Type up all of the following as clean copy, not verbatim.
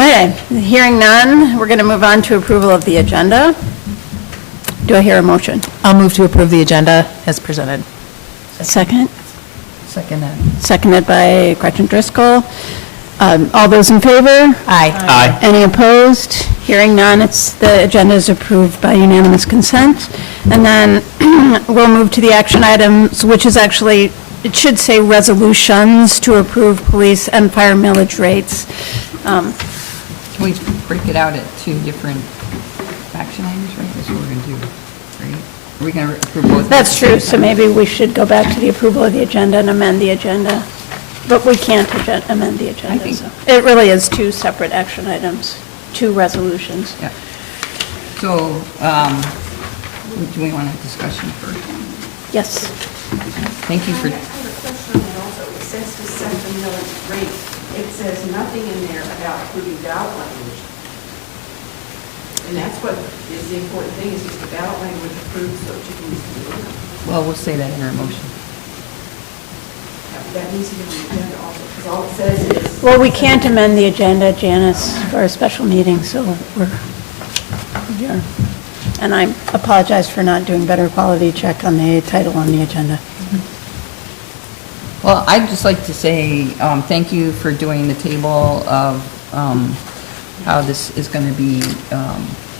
right, hearing none, we're going to move on to approval of the agenda. Do I hear a motion? I'll move to approve the agenda as presented. Second? Second that. Seconded by Gretchen Driscoll. All those in favor? Aye. Aye. Any opposed? Hearing none, the agenda is approved by unanimous consent. And then we'll move to the action items, which is actually, it should say resolutions to approve police and fire millage rates. Can we break it out at two different action items, right? That's what we're going to do, right? Are we going to approve both? That's true, so maybe we should go back to the approval of the agenda and amend the agenda. But we can't amend the agenda, think- so. It really is two separate action items, two resolutions. Yeah. So, do we want a discussion first? Yes. Thank you for, I have a question on that also. It says to set the millage rate. It says nothing in there about approving ballot language. And that's what is the important thing, is just the ballot language approved so that you can use the order. well, we'll say that in our motion. That needs to be on the agenda also, because all it says is. Well, we can't amend the agenda, Janice, for a special meeting, so we're adjourned. And I apologize for not doing better quality check on the title on the agenda. Well, I'd just like to say thank you for doing the table of how this is going to be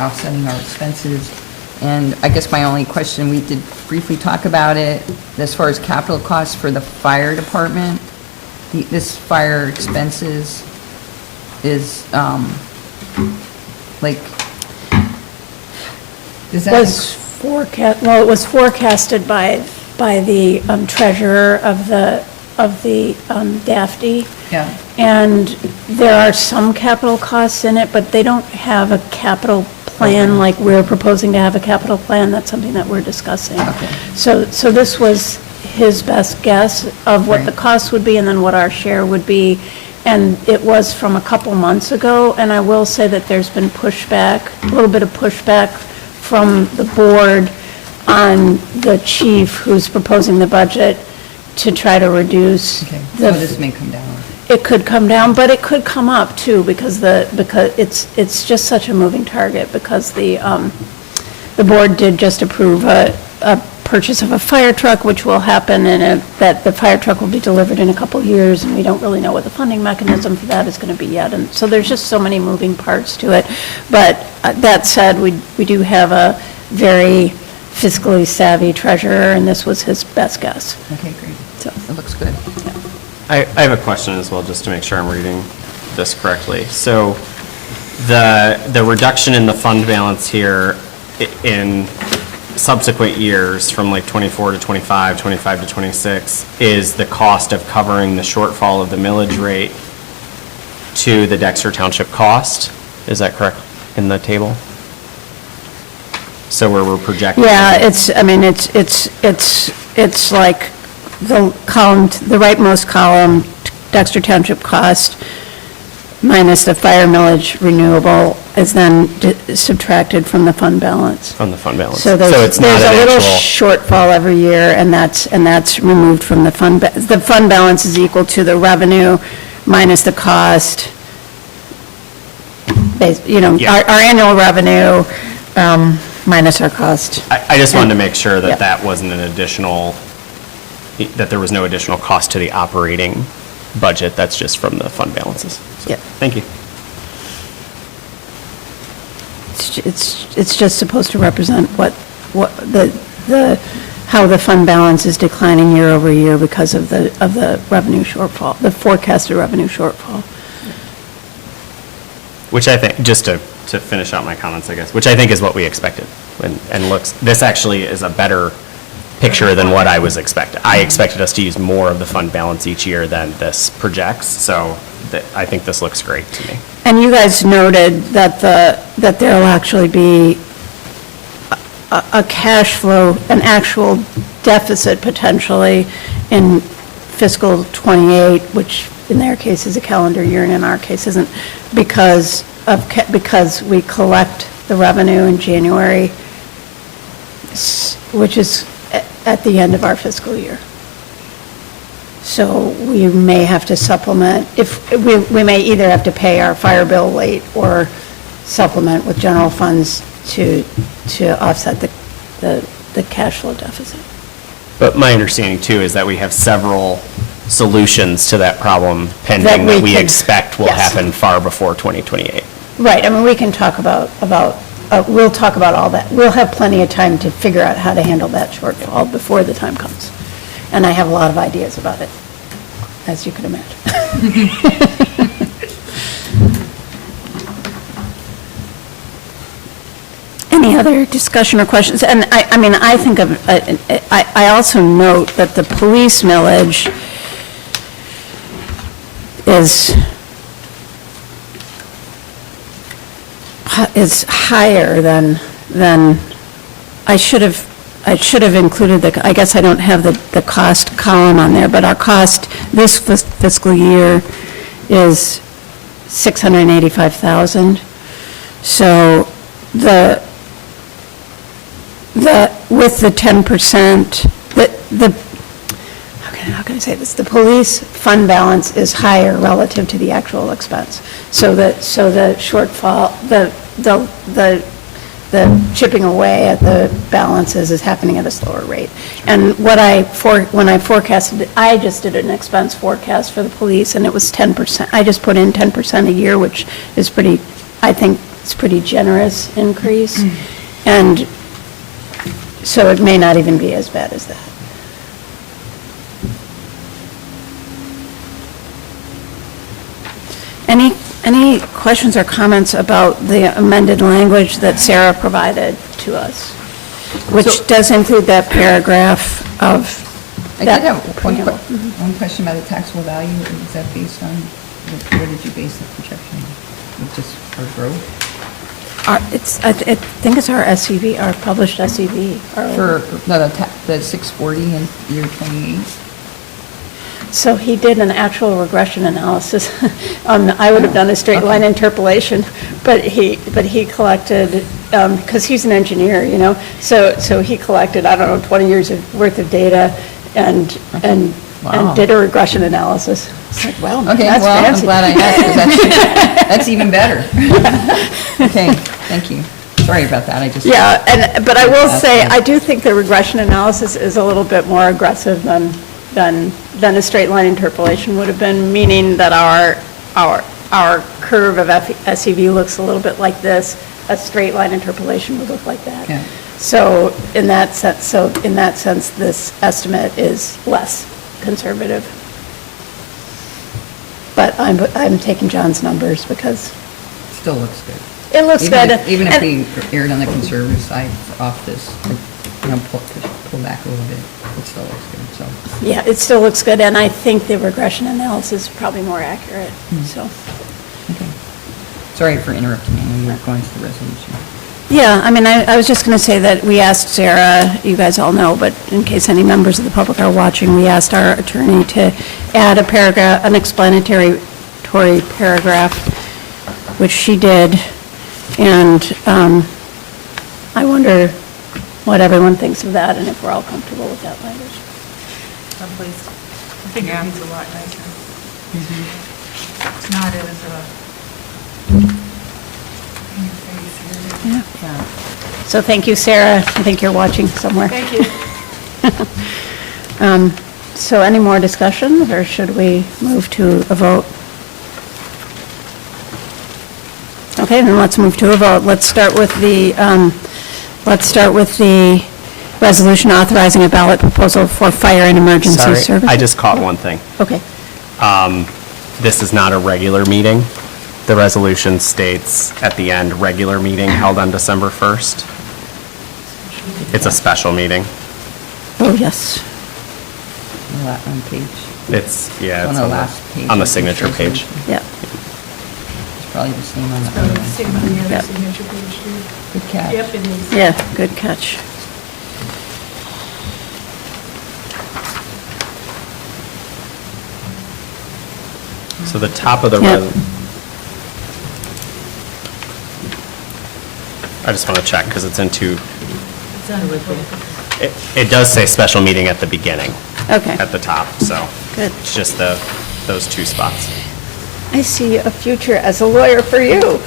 offsetting our expenses. And I guess my only question, we did briefly talk about it, as far as capital costs for the fire department. This fire expenses is like, does that? It was forecasted by the treasurer of the DAFD. Yeah. And there are some capital costs in it, but they don't have a capital plan like we're proposing to have a capital plan. That's something that we're discussing. Okay. So this was his best guess of what the Right. cost would be and then what our share would be. And it was from a couple months ago, and I will say that there's been pushback, a little bit of pushback from the board on the chief who's proposing the budget to try to reduce. Okay, the so this may come down. It could come down, but it could come up too, because it's just such a moving target, because the board did just approve a purchase of a fire truck, which will happen, and that the fire truck will be delivered in a couple years, and we don't really know what the funding mechanism for that is going to be yet, and so there's just so many moving parts to it. But that said, we do have a very fiscally savvy treasurer, and this was his best guess. Okay, great. So. It looks good. I have a question as well, just to make sure I'm reading this correctly. So the reduction in the fund balance here in subsequent years from like 24 to 25, 25 to 26 is the cost of covering the shortfall of the millage rate to the Dexter Township cost? Is that correct in the table? So where we're projecting? Yeah, it's like the column, the rightmost column, Dexter Township cost minus the fire millage renewable is then subtracted from the fund balance. From the fund balance. So it's not there's a an little actual. shortfall every year, and that's removed from the fund. The fund balance is equal to the revenue minus the cost. Yeah. Our annual revenue minus our cost. I just wanted to make sure Yeah. that that wasn't an additional, that there was no additional cost to the operating budget. That's just from the fund balances. So, Yeah. Thank you. It's just supposed to represent what how the fund balance is declining year over year because of the revenue shortfall, the forecasted revenue shortfall. Which I think, just to finish out my comments, I guess, which I think is what we expected. And looks, this actually is a better picture than what I was expecting. I expected us to use more of the fund balance each year than this projects, so I think this looks great to me. And you guys noted that there'll actually be a cash flow, an actual deficit potentially in fiscal '28, which in their case is a calendar year and in our case isn't, because we collect the revenue in January, which is at the end of our fiscal year. So we may have to supplement, we may either have to pay our fire bill late or supplement with general funds to offset the cash flow deficit. But my understanding too is that we have several solutions to that problem pending That that we we could- expect will yes. happen far before 2028. Right, I mean, we can talk we'll talk about all that. We'll have plenty of time to figure out how to handle that shortfall before the time comes. And I have a lot of ideas about it, as you can imagine. Any other discussion or questions? And I mean, I think of, I also note that the police millage is higher than, I should have included I guess I don't have the cost column on there, but our cost this fiscal year is $685,000. So with the 10%, how can I say this? The police fund balance is higher relative to the actual expense. So the shortfall, the chipping away at the balances is happening at a slower rate. And when I forecasted, I just did an expense forecast for the police, and it was 10%. I just put in 10% a year, which is pretty, I think it's pretty generous increase. And so it may not even be as bad as that. Any questions or comments about the amended language that Sarah provided to us? Which does include that paragraph of I that did have preamble. one question about the taxable value. Is that based on, what did you base the projection on? Just for growth? I think it's our SCV, our published SCV. The 640 in year 28? So he did an actual regression analysis. I would have done a straight line interpolation, but he collected, because he's an engineer, so he collected, I don't know, 20 years worth of data and Wow. did a regression analysis. It's like, wow, Okay, that's well, I'm fancy. glad I asked, because that's even better. Okay, thank you. Sorry about that, I just. Yeah, but I will say, That's I do think the regression analysis is a little bit more aggressive than a straight line interpolation would have been, meaning that our curve of SEV looks a little bit like this. A straight line interpolation would look like that. Yeah. So in that sense, this estimate is less conservative. But I'm taking John's numbers because Still looks good. it looks Even good. if- Even if And- we erred on the conservative side off this, pull back a little bit, it still looks good, so. Yeah, it still looks good, and I think the regression analysis is probably more accurate, so. Okay. Sorry for interrupting you, when you were going through the resolution. Yeah, I mean, I was just going to say that we asked Sarah, you guys all know, but in case any members of the public are watching, we asked our attorney to add a paragraph, an explanatory paragraph, which she did, and I wonder what everyone thinks of that, and if we're all comfortable with that language. I'm pleased. I think it reads a lot nicer. It's not as in your face. Yeah. So thank you, Sarah. I think you're watching somewhere. Thank you. So any more discussion, or should we move to a vote? Okay, then let's move to a vote. Let's start with the resolution authorizing a ballot proposal for fire and emergency Sorry, services. I just caught one thing. Okay. This is not a regular meeting. The resolution states at the end, regular meeting held on December 1st. It's a special meeting. Oh, yes. On page, It's on the last page. on the of signature page. resolution. Yeah. It's probably the same on the other one. Same on the Yep. other signature page, too. Good catch. Yep, it is. Yeah, good catch. So the top of the, Yep. I just want to check because it's in two, It's on the it does say special meeting at the beginning. Okay. at the top, so. Good. It's just those two spots. I see a future as a lawyer for you.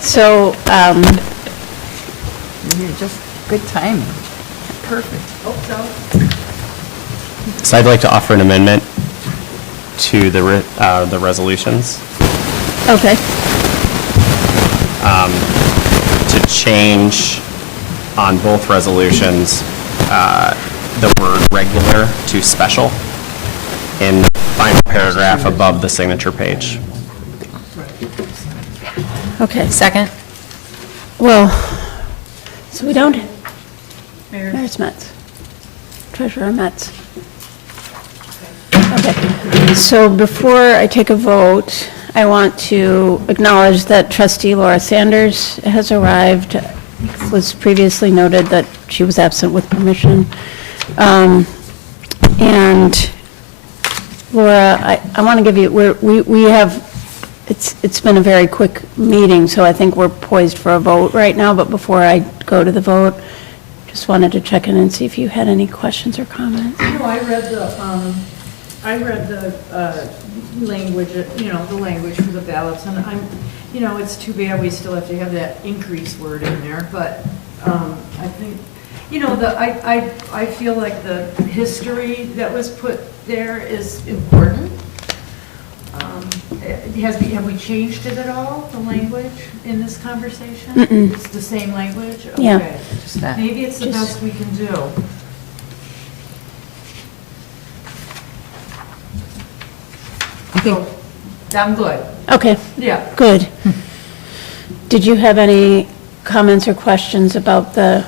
So, You're just good timing. Perfect. Hope so. So I'd like to offer an amendment to the resolutions okay, to change on both resolutions the word regular to special in the final paragraph above the signature page. okay. Second? Well, so we don't, Mayor, Mayor's Metz, Treasurer Metz. Okay, so before I take a vote, I want to acknowledge that trustee Laura Sanders has arrived. It was previously noted that she was absent with permission. And Laura, I want to give you, we have, it's been a very quick meeting, so I think we're poised for a vote right now, but before I go to the vote, just wanted to check in and see if you had any questions or comments. No, I read the language, the language for the ballots, and it's too bad we still have to have that increase word in there, but I think, I feel like the history that was put there is important. Have we changed it at all, the language in this conversation? Mm-mm. It's the same language? Yeah. Okay. Just that. Maybe it's the Just- best we can do. I think, So, I'm good. Okay, Yeah. good. Did you have any comments or questions about the,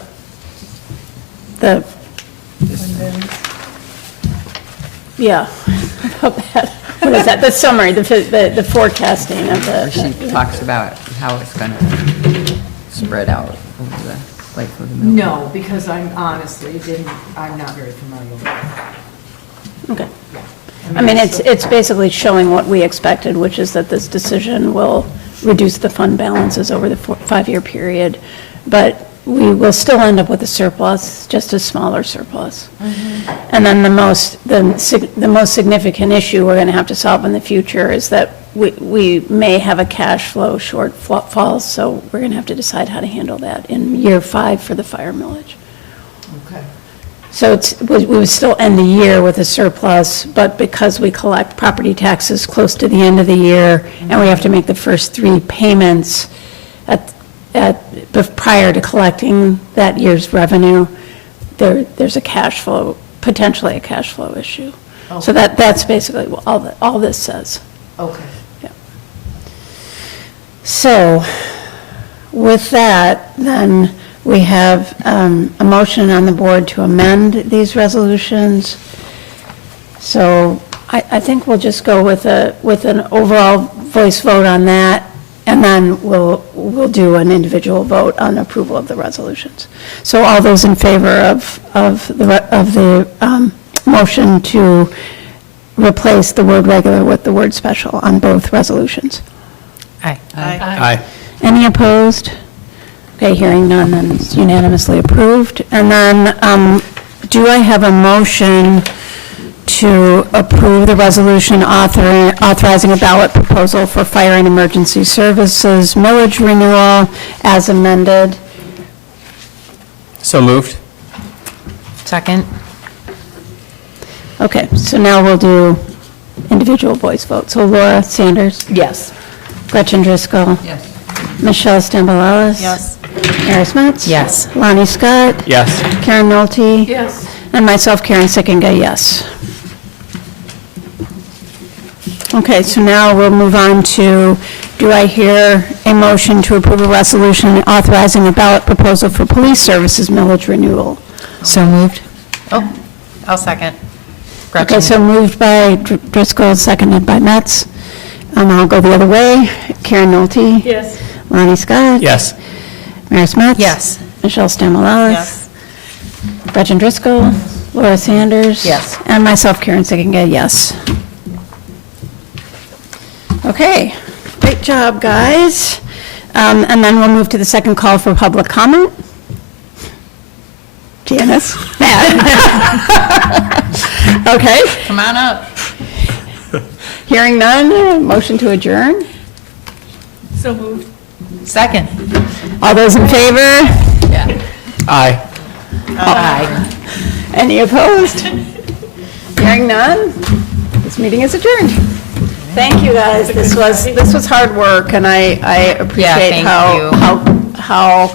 yeah, about that? What is that? The summary, the forecasting of where she the, talks about how it's going to spread out over the life of the mill. No, because I'm not very familiar with it. okay. I mean, it's basically showing what we expected, which is that this decision will reduce the fund balances over the 5-year period, but we will still end up with a surplus, just a smaller surplus. And then the most significant issue we're going to have to solve in the future is that we may have a cash flow shortfall, so we're going to have to decide how to handle that in year 5 for the fire millage. Okay. So we would still end the year with a surplus, but because we collect property taxes close to the end of the year, and we have to make the first 3 payments prior to collecting that year's revenue, there's a cash flow, potentially a cash flow issue. So that's basically what all this says. Okay. Yeah. So with that, then, we have a motion on the board to amend these resolutions. So I think we'll just go with an overall voice vote on that, and then we'll do an individual vote on approval of the resolutions. So all those in favor of the motion to replace the word regular with the word special on both resolutions? Aye. Aye. Any opposed? Okay, hearing none, then it's unanimously approved. And then, do I have a motion to approve the resolution authorizing a ballot proposal for fire and emergency services millage renewal as amended? So moved? Second? Okay, so now we'll do individual voice votes. So Laura Sanders, Yes. Gretchen Driscoll, Yes. Michelle Stambalis. Yes. Harris Metz. Yes. Lonnie Scott. Yes. Karen Nolte. Yes. And myself, Karen Sickinga, yes. Okay, so now we'll move on to, do I hear a motion to approve a resolution authorizing a ballot proposal for police services millage renewal? So moved? Oh, I'll second. Okay, Gretchen? so moved by Driscoll, seconded by Metz. I'll go the other way. Karen Nolte. Yes. Lonnie Scott. Yes. Maris Metz. Yes. Michelle Stamalalis. Yes. Gretchen Driscoll. Laura Sanders. Yes. And myself, Karen Sickinga, yes. Okay, great job, guys. And then we'll move to the second call for public comment. this. Okay, Come on up. hearing none, motion to adjourn. So moved. Second. All those in favor? Aye. Aye. Any opposed? Hearing none, this meeting is adjourned. Thank you, guys. This was hard work, and I appreciate thank you. how